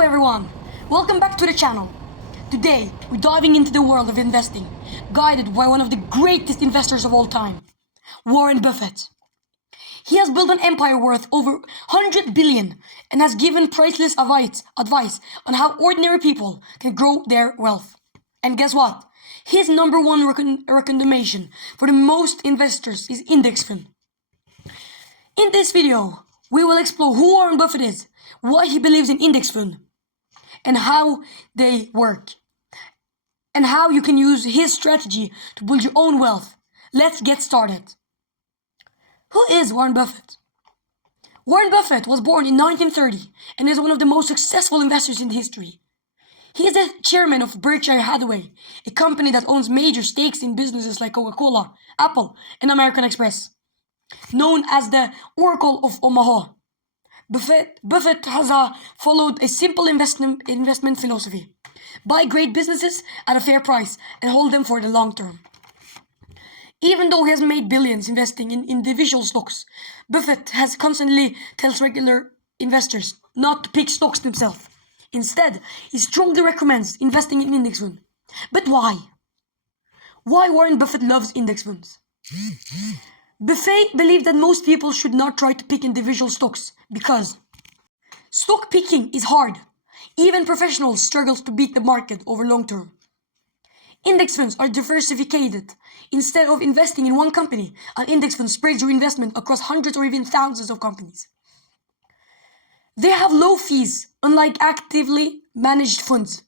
Hello everyone, welcome back to the channel. Today we're diving into the world of investing, guided by one of the greatest investors of all time, Warren Buffett. He has built an empire worth over 100 billion and has given priceless advice on how ordinary people can grow their wealth. And guess what? His number one recommendation for the most investors is Indeksfond. In this video, we will explore who Warren Buffett is, why he believes in Indeksfond, and how they work, and how you can use his strategy to build your own wealth. Let's get started. Who is Warren Buffett? Warren Buffett was born in 1930 and is one of the most successful investors in history. He is the chairman of Berkshire Hathaway, a company that owns major stakes in businesses like Coca-Cola, Apple, and American Express. Known as the Oracle of Omaha, Buffett has followed a simple investment philosophy. Buy great businesses at a fair price and hold them for the long term. Even though he has made billions investing in individual stocks, Buffett has constantly tells regular investors not to pick stocks themselves. Instead, he strongly recommends investing in index funds. But why? Why Warren Buffett loves index funds? Buffett believes that most people should not try to pick individual stocks because stock picking is hard. Even professionals struggle to beat the market over long term. Index funds are diversified. Instead of investing in one company, an index fund spreads your investment across hundreds or even thousands of companies. They have low fees, unlike actively managed funds.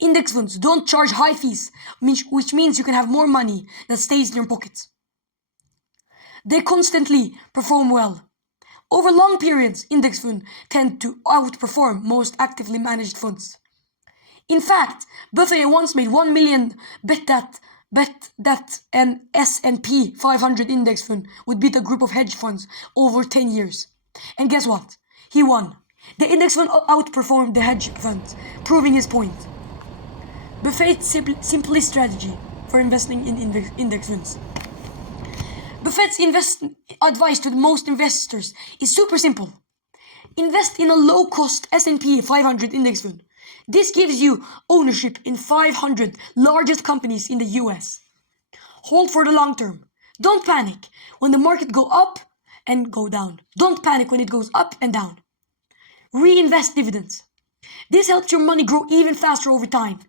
Index funds don't charge high fees, which means you can have more money that stays in your pockets. They constantly perform well. Over long periods, index funds tend to outperform most actively managed funds. In fact, Buffett once made $1 million bet that an S&P 500 index fund would beat a group of hedge funds over 10 years. And guess what? He won. The index fund outperformed the hedge funds, proving his point. Buffett's simple strategy for investing in index funds. Buffett's advice to most investors is super simple. Invest in a low-cost S&P 500 index fund. This gives you ownership in 500 largest companies in the US. Hold for the long term. Don't panic when the market go up and go down. Don't panic when it goes up and down. Reinvest dividends. This helps your money grow even faster over time.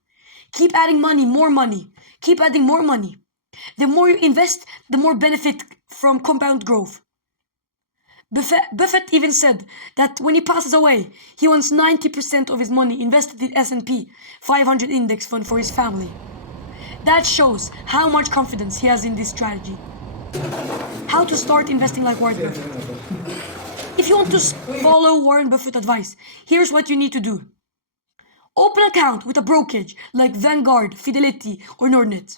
Keep adding more money. Keep adding more money. The more you invest, the more benefit from compound growth. Buffett even said that when he passes away, he wants 90% of his money invested in S&P 500 index fund for his family. That shows how much confidence he has in this strategy. How to start investing like Warren Buffett. If you want to follow Warren Buffett advice, here's what you need to do. Open an account with a brokerage like Vanguard, Fidelity, or Nordnet.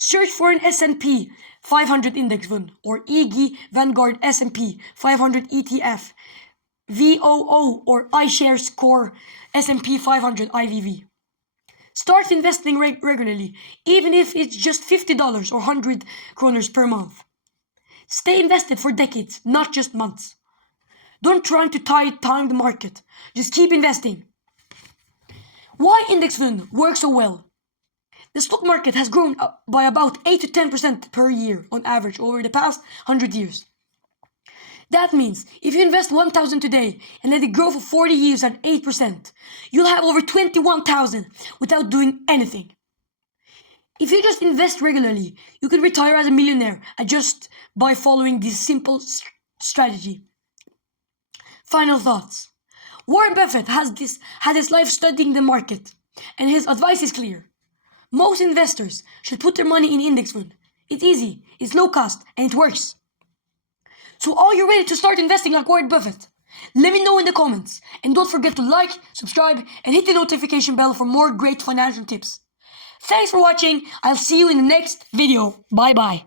Search for an S&P 500 index fund or EG Vanguard S&P 500 ETF, VOO or iShares Core S&P 500 IVV. Start investing regularly, even if it's just $50 or 100 kroners per month. Stay invested for decades, not just months. Don't try to time the market. Just keep investing. Why index fund works so well? The stock market has grown by about 8 to 10% per year on average over the past 100 years. That means if you invest 1,000 today and let it grow for 40 years at 8%, you'll have over 21,000 without doing anything. If you just invest regularly, you could retire as a millionaire just by following this simple strategy. Final thoughts. Warren Buffett had his life studying the market, and his advice is clear. Most investors should put their money in index fund. It's easy, it's low cost, and it works. So are you ready to start investing like Warren Buffett? Let me know in the comments. And don't forget to like, subscribe, and hit the notification bell for more great financial tips. Thanks for watching. I'll see you in the next video. Bye bye.